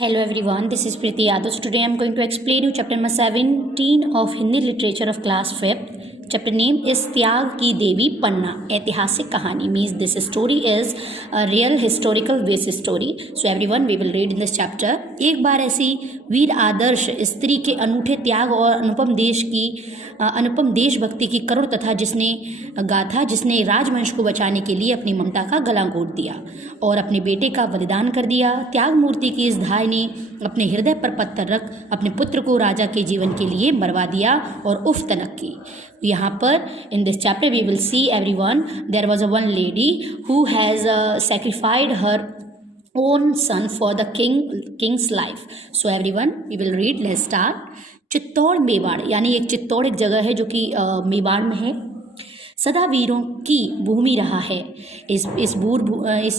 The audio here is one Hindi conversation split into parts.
Hello everyone, this is Preeti Yadav. Today I am going to explain you chapter number 17 of Hindi literature of class 5th. Chapter name is त्याग की देवी पन्ना, ऐतिहासिक कहानी. Means this story is a real historical based story. So everyone, we will read in this chapter. एक बार ऐसी वीर आदर्श स्त्री के अनूठे त्याग और अनुपम देशभक्ति की करुण तथा जिसने राजवंश को बचाने के लिए अपनी ममता का गला घोट दिया और अपने बेटे का बलिदान कर दिया. त्याग मूर्ति की इस धाय ने अपने हृदय पर पत्थर रख अपने पुत्र को राजा के जीवन के लिए मरवा दिया और उफ तनक की. यहाँ पर in this chapter we will see everyone, there was a one lady who has sacrificed her own son for the king's life. So everyone, we will read. Let's start. Chittor Mewar, यानी चित्तौड़ एक जगह है जो कि मेवाड़ में है. सदा वीरों की भूमि रहा है. इस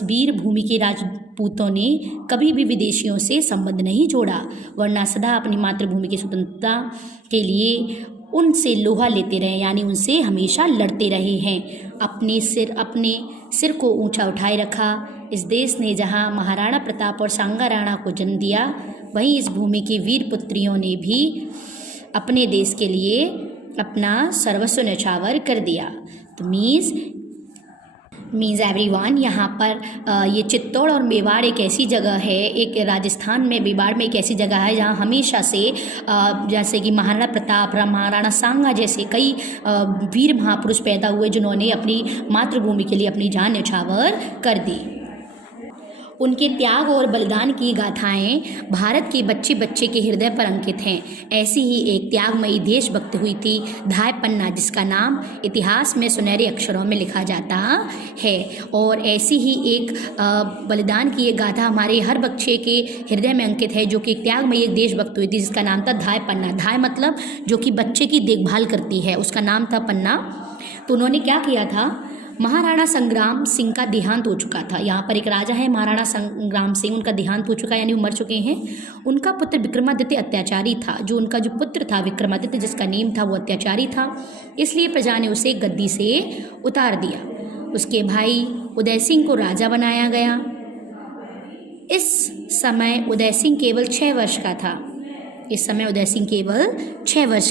वीर भूमि के राजपूतों ने कभी भी विदेशियों से संबंध नहीं जोड़ा, वरना सदा अपनी मातृभूमि की स्वतंत्रता के लिए उनसे लोहा लेते रहे, यानी उनसे हमेशा लड़ते रहे हैं. अपने सिर को ऊंचा उठाए रखा. इस देश ने जहां महाराणा प्रताप और सांगा राणा को जन्म दिया, वहीं इस भूमि की वीर पुत्रियों ने भी अपने देश के लिए अपना सर्वस्व न्यौछावर कर दिया. तो मीन्स एवरीवन, यहाँ पर ये चित्तौड़ और मेवाड़ एक ऐसी जगह है, एक राजस्थान में मेवाड़ में एक ऐसी जगह है जहाँ हमेशा से जैसे कि महाराणा प्रताप, महाराणा सांगा जैसे कई वीर महापुरुष पैदा हुए जिन्होंने अपनी मातृभूमि के लिए अपनी जान न्यौछावर कर दी. उनके त्याग और बलिदान की गाथाएं भारत के बच्चे बच्चे के हृदय पर अंकित हैं. ऐसी ही एक त्यागमयी देशभक्त हुई थी धाय पन्ना, जिसका नाम इतिहास में सुनहरे अक्षरों में लिखा जाता है. और ऐसी ही एक बलिदान की एक गाथा हमारे हर बच्चे के हृदय में अंकित है, जो कि एक त्यागमयी एक देशभक्त हुई थी जिसका नाम था धाय पन्ना. धाय मतलब जो कि बच्चे की देखभाल करती है, उसका नाम था पन्ना. तो उन्होंने क्या किया था, महाराणा संग्राम सिंह का देहांत हो चुका था. यहाँ पर एक राजा है महाराणा संग्राम सिंह, उनका देहांत हो चुका है, यानी वो मर चुके हैं. उनका पुत्र विक्रमादित्य अत्याचारी था. जो उनका जो पुत्र था विक्रमादित्य, जिसका नेम था, वो अत्याचारी था, इसलिए प्रजा ने उसे गद्दी से उतार दिया. उसके भाई उदय सिंह को राजा बनाया गया. इस समय उदय सिंह केवल 6 वर्ष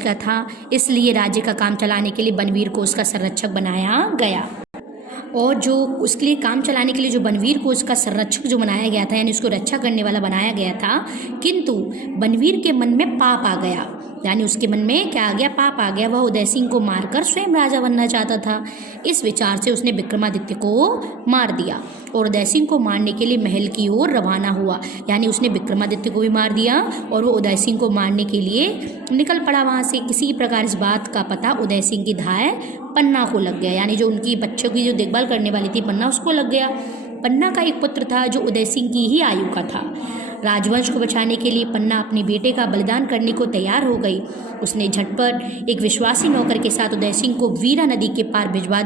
का था. इसलिए राज्य का काम चलाने के लिए बनवीर को उसका संरक्षक बनाया गया. और जो उसके लिए काम चलाने के लिए जो बनवीर को उसका संरक्षक जो बनाया गया था, यानी उसको रक्षा करने वाला बनाया गया था, किंतु बनवीर के मन में पाप आ गया. यानी उसके मन में क्या आ गया, पाप आ गया. वह उदय सिंह को मारकर स्वयं राजा बनना चाहता था. इस विचार से उसने विक्रमादित्य को मार दिया और उदय सिंह को मारने के लिए महल की ओर रवाना हुआ. यानी उसने विक्रमादित्य को भी मार दिया और वो उदय सिंह को मारने के लिए निकल पड़ा. वहाँ से किसी प्रकार इस बात का पता उदय सिंह की धाय पन्ना को लग गया, यानी जो उनकी बच्चों की जो देखभाल करने वाली थी पन्ना, उसको लग गया. पन्ना का एक पुत्र था जो उदय सिंह की ही आयु का था. राजवंश को बचाने के लिए पन्ना अपने बेटे का बलिदान करने को तैयार हो गई. उसने झटपट एक विश्वासी नौकर के साथ उदय सिंह को वीरा नदी के पार भिजवा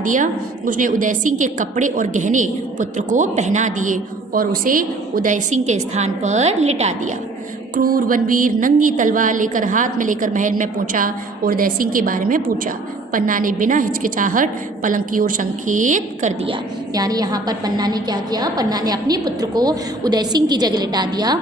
दिया. उसने उदय सिंह के कपड़े और गहने पुत्र को पहना दिए और उसे उदय सिंह के स्थान पर लिटा दिया. क्रूर बनवीर नंगी तलवार हाथ में लेकर महल में पहुंचा और उदय सिंह के बारे में पूछा. पन्ना ने बिना हिचकिचाहट पलंग की ओर संकेत कर दिया. यानी यहाँ पर पन्ना ने क्या किया, पन्ना ने अपने पुत्र को उदय सिंह की जगह लिटा दिया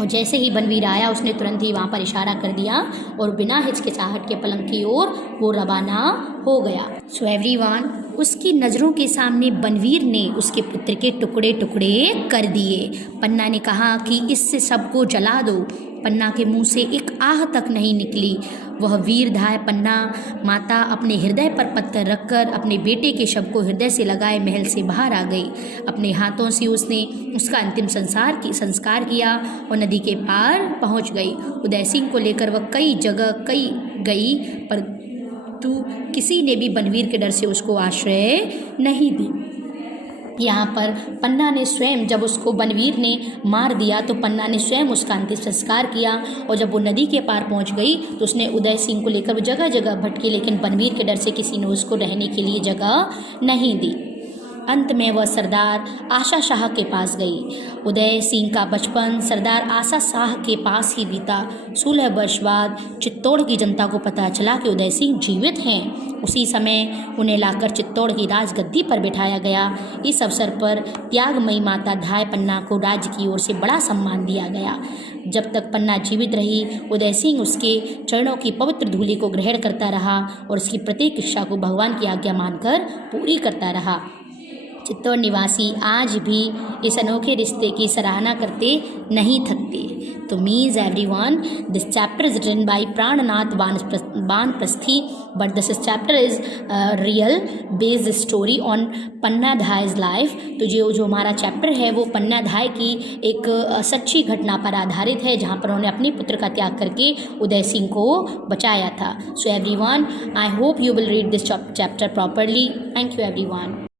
और जैसे ही बनवीर आया उसने तुरंत ही वहाँ पर इशारा कर दिया और बिना हिचकिचाहट के पलंग की ओर वो रवाना हो गया. सो एवरीवन, उसकी नज़रों के सामने बनवीर ने उसके पुत्र के टुकड़े टुकड़े कर दिए. पन्ना ने कहा कि इससे सबको जला दो. पन्ना के मुंह से एक आह तक नहीं निकली. वह वीर धाय पन्ना माता अपने हृदय पर पत्थर रखकर अपने बेटे के शव को हृदय से लगाए महल से बाहर आ गई. अपने हाथों से उसने उसका अंतिम संस्कार किया और नदी के पार पहुंच गई. उदय सिंह को लेकर वह कई जगह गई, पर किसी ने भी बनवीर के डर से उसको आश्रय नहीं दी. यहाँ पर पन्ना ने स्वयं, जब उसको बनवीर ने मार दिया तो पन्ना ने स्वयं उसका अंतिम संस्कार किया. और जब वो नदी के पार पहुँच गई तो उसने उदय सिंह को लेकर वो जगह जगह भटकी, लेकिन बनवीर के डर से किसी ने उसको रहने के लिए जगह नहीं दी. अंत में वह सरदार आशा शाह के पास गई। उदय सिंह का बचपन सरदार आशा शाह के पास ही बीता। 16 वर्ष बाद चित्तौड़ की जनता को पता चला कि उदय सिंह जीवित हैं। उसी समय उन्हें लाकर चित्तौड़ की राजगद्दी पर बिठाया गया। इस अवसर पर त्यागमयी माता धाय पन्ना को राज्य की ओर से बड़ा सम्मान दिया गया। जब तक पन्ना जीवित रही, उदय सिंह उसके चरणों की पवित्र धूलि को ग्रहण करता रहा और उसकी प्रत्येक इच्छा को भगवान की आज्ञा मानकर पूरी करता रहा। चित्तौड़ निवासी आज भी इस अनोखे रिश्ते की सराहना करते नहीं थकते। तो means everyone, this chapter is written by Prannath Vanprasthi, but this chapter is real based story on Panna Dhai's life. तो जो हमारा चैप्टर है वो पन्ना धाय की एक सच्ची घटना पर आधारित है, जहाँ पर उन्होंने अपने पुत्र का त्याग करके उदय सिंह को बचाया था। So everyone, I hope you will read this chapter properly. Thank you everyone.